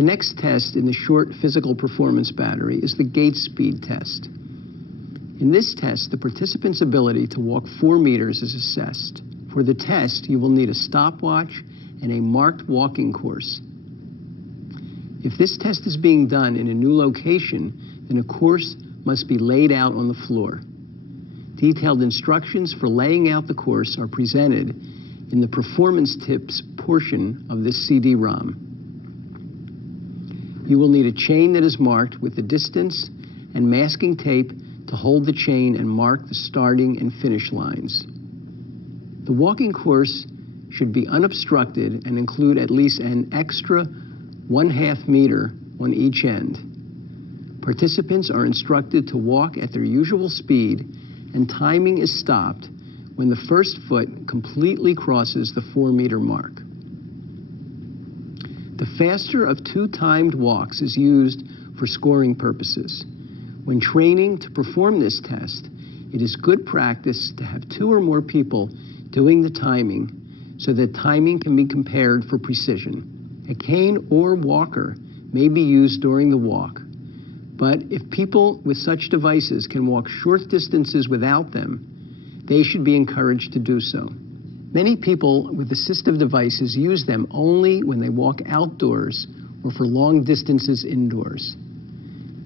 The next test in the short physical performance battery is the gait speed test. In this test, the participant's ability to walk 4 meters is assessed. For the test, you will need a stopwatch and a marked walking course. If this test is being done in a new location, then a course must be laid out on the floor. Detailed instructions for laying out the course are presented in the performance tips portion of this CD-ROM. You will need a chain that is marked with the distance and masking tape to hold the chain and mark the starting and finish lines. The walking course should be unobstructed and include at least an extra 1/2 meter on each end. Participants are instructed to walk at their usual speed, and timing is stopped when the first foot completely crosses the 4-meter mark. The faster of 2 timed walks is used for scoring purposes. When training to perform this test, it is good practice to have 2 or more people doing the timing so that timing can be compared for precision. A cane or walker may be used during the walk, but if people with such devices can walk short distances without them, they should be encouraged to do so. Many people with assistive devices use them only when they walk outdoors or for long distances indoors.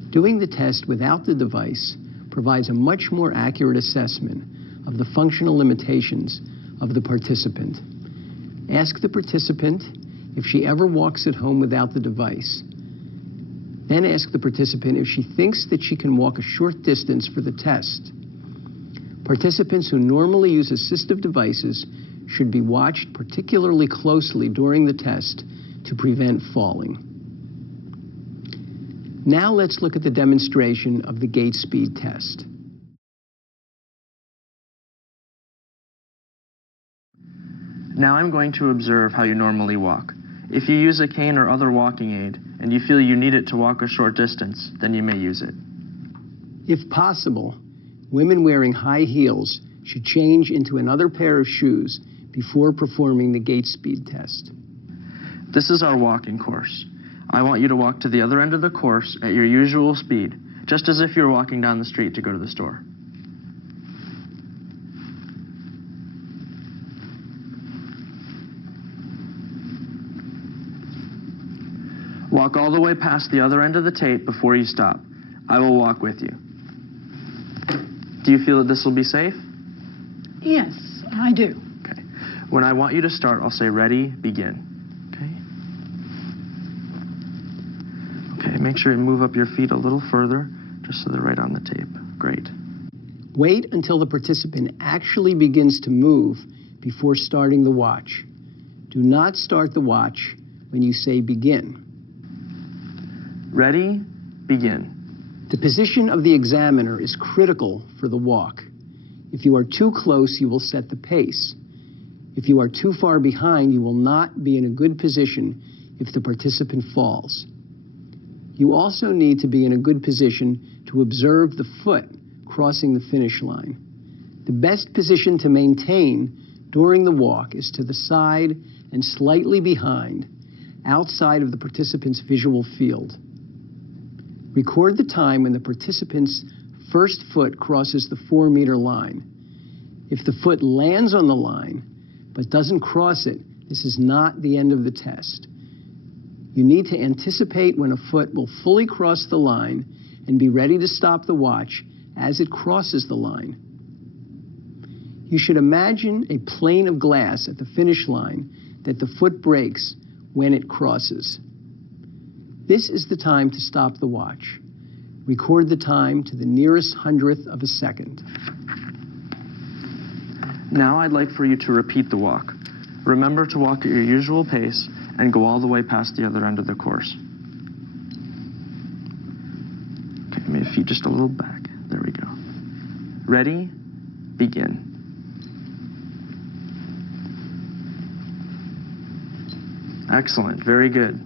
Doing the test without the device provides a much more accurate assessment of the functional limitations of the participant. Ask the participant if she ever walks at home without the device. Then ask the participant if she thinks that she can walk a short distance for the test. Participants who normally use assistive devices should be watched particularly closely during the test to prevent falling. Now let's look at the demonstration of the gait speed test. Now I'm going to observe how you normally walk. If you use a cane or other walking aid and you feel you need it to walk a short distance, then you may use it. If possible, women wearing high heels should change into another pair of shoes before performing the gait speed test. This is our walking course. I want you to walk to the other end of the course at your usual speed, just as if you were walking down the street to go to the store. Walk all the way past the other end of the tape before you stop. I will walk with you. Do you feel that this will be safe? Yes, I do. Okay. When I want you to start, I'll say ready, begin. Okay, make sure you move up your feet a little further, just so they're right on the tape. Great. Wait until the participant actually begins to move before starting the watch. Do not start the watch when you say begin. Ready, begin. The position of the examiner is critical for the walk. If you are too close, you will set the pace. If you are too far behind, you will not be in a good position if the participant falls. You also need to be in a good position to observe the foot crossing the finish line. The best position to maintain during the walk is to the side and slightly behind, outside of the participant's visual field. Record the time when the participant's first foot crosses the 4-meter line. If the foot lands on the line but doesn't cross it, this is not the end of the test. You need to anticipate when a foot will fully cross the line and be ready to stop the watch as it crosses the line. You should imagine a plane of glass at the finish line that the foot breaks when it crosses. This is the time to stop the watch. Record the time to the nearest 100th of a second. Now I'd like for you to repeat the walk. Remember to walk at your usual pace and go all the way past the other end of the course. Okay, maybe feet just a little back. There we go. Ready? Begin. Excellent, very good.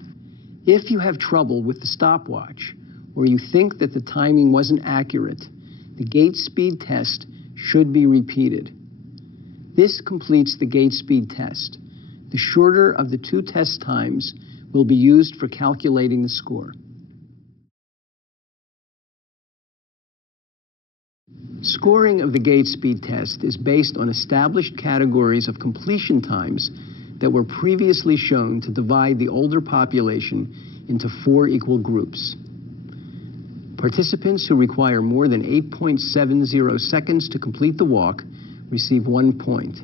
If you have trouble with the stopwatch, or you think that the timing wasn't accurate, the gait speed test should be repeated. This completes the gait speed test. The shorter of the 2 test times will be used for calculating the score. Scoring of the Gait speed test is based on established categories of completion times that were previously shown to divide the older population into 4 equal groups. Participants who require more than 8.70 seconds to complete the walk receive 1 point.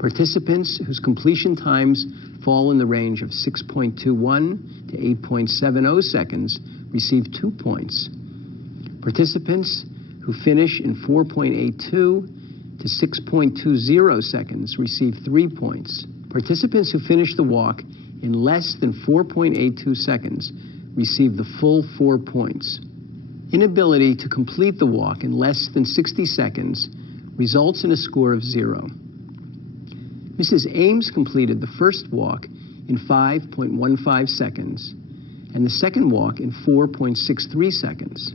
Participants whose completion times fall in the range of 6.21 to 8.70 seconds receive 2 points. Participants who finish in 4.82 to 6.20 seconds receive 3 points. Participants who finish the walk in less than 4.82 seconds receive the full 4 points. Inability to complete the walk in less than 60 seconds results in a score of 0. Mrs. Ames completed the first walk in 5.15 seconds and the second walk in 4.63 seconds.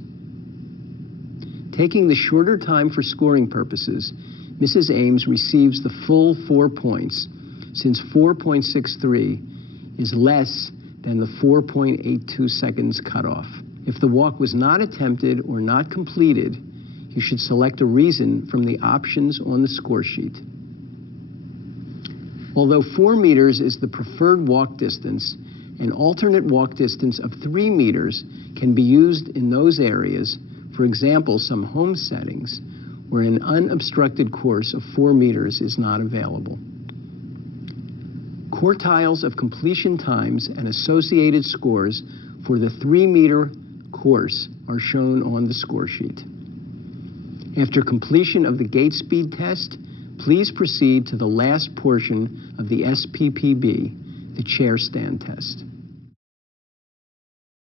Taking the shorter time for scoring purposes, Mrs. Ames receives the full 4 points, since 4.63 is less than the 4.82 seconds cutoff. If the walk was not attempted or not completed, you should select a reason from the options on the score sheet. Although 4 meters is the preferred walk distance, an alternate walk distance of 3 meters can be used in those areas, for example, some home settings, where an unobstructed course of 4 meters is not available. Quartiles of completion times and associated scores for the 3-meter course are shown on the score sheet. After completion of the Gait speed test, please proceed to the last portion of the SPPB, the chair stand test.